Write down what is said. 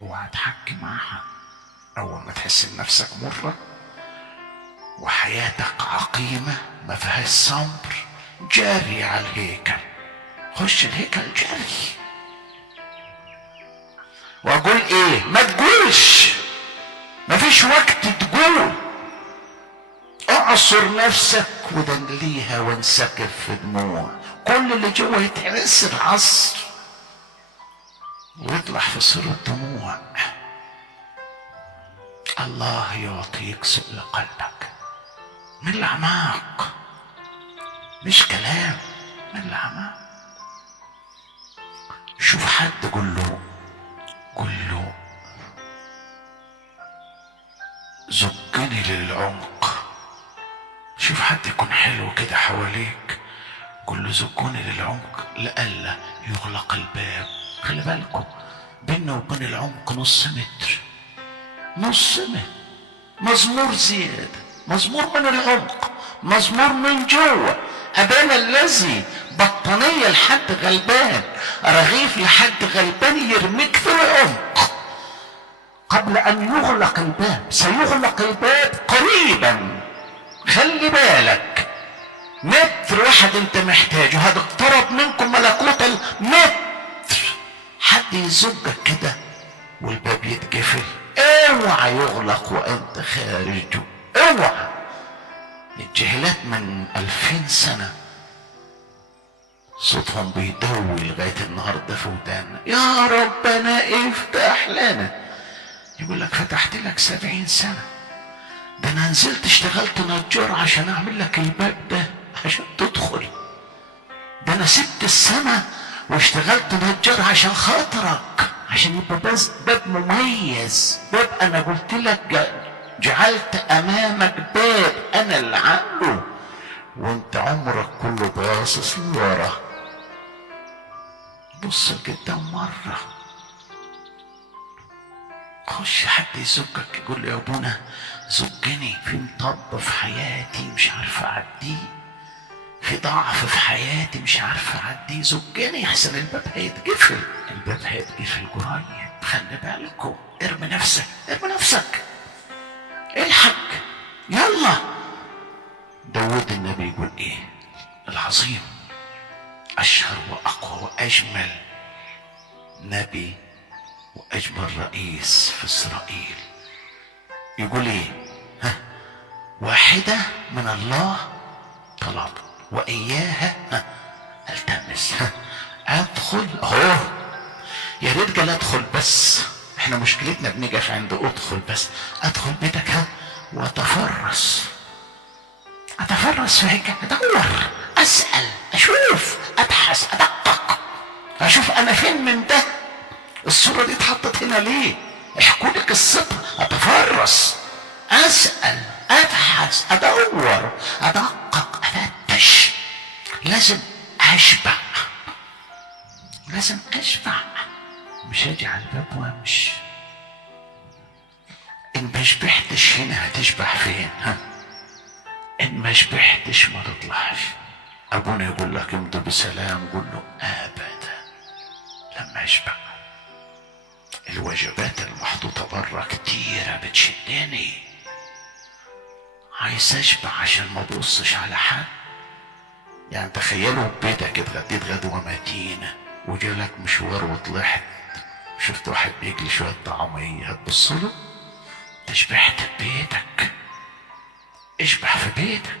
وهتحكي معها. اول ما تحس ان نفسك مرة وحياتك عقيمة ما فيهاش صبر، جري على الهيكل، خش الهيكل جري. واقول ايه؟ ما تقولش، ما فيش وقت تقول، اعصر نفسك ودليها وانسكب في دموع، كل اللي جوه يتعسر عصر ويطلع في صورة دموع. الله يعطيك سؤل قلبك من الاعماق، مش كلام، من الاعماق. شوف حد قول له زقني للعمق. شوف حد يكون حلو كده حواليك، قول له زقني للعمق لئلا يغلق الباب. خلي بالكم بيننا وبين العمق نص متر، نص متر. مزمور زيادة، مزمور من العمق، مزمور من جوه. أبانا الذي بطانية لحد غلبان، رغيف لحد غلبان، يرميك في العمق قبل أن يغلق الباب. سيغلق الباب قريبا، خلي بالك. متر واحد انت محتاجه، هذا اقترب منكم ملكوت المتر. حد يزجك كده والباب يتقفل، اوعى يغلق وانت خارجه، اوعى. الجهلات من 2000 سنة صوتهم بيدوي لغاية النهاردة في ودانا، يا ربنا افتح لنا. يقول لك فتحت لك 70 سنة، ده انا نزلت اشتغلت نجار عشان اعمل لك الباب ده عشان تدخل. ده انا سبت السماء واشتغلت نجار عشان خاطرك، عشان يبقى باب مميز. باب انا قلت لك جعلت امامك باب انا اللي عامله، وانت عمرك كله باصص لورا. بص قدام مرة. خش حد يزقك يقول له يا ابونا زقني، في مطب في حياتي مش عارفه اعديه، في ضعف في حياتي مش عارفه اعديه، زقني احسن الباب هيتقفل. الباب هيتقفل قريب، خلي بالكم. ارمي نفسك، ارمي نفسك، الحق، يلا. داود النبي يقول ايه العظيم، اشهر واقوى واجمل نبي واجمل رئيس في اسرائيل، يقول ايه؟ واحدة من الله طلب واياها التمس. ادخل اهو، يا ريت قال ادخل بس، احنا مشكلتنا بنقف عند ادخل بس. ادخل بيتك واتفرس، اتفرس في هيك، ادور، اسأل، اشوف، ابحث، ادقق، اشوف انا فين من ده. الصورة دي اتحطت هنا ليه؟ احكوا لي قصتها. اتفرس، اسأل، ابحث، ادور، ادقق، افتش. لازم اشبع، لازم اشبع، مش اجي على الباب وامشي. ان ما شبعتش هنا هتشبع فين؟ ان ما شبعتش ما تطلعش. ابونا يقول لك امضي بسلام، قول له ابدا لما اشبع. الوجبات المحطوطة برا كتيرة بتشدني، عايز اشبع عشان ما ابصش على حد. يعني تخيلوا ببيتك اتغديت غدوة متينة وجالك مشوار وطلعت شفت واحد بيجلي شوية طعمية، هتبص له؟ انت شبعت في بيتك، اشبع في بيتك.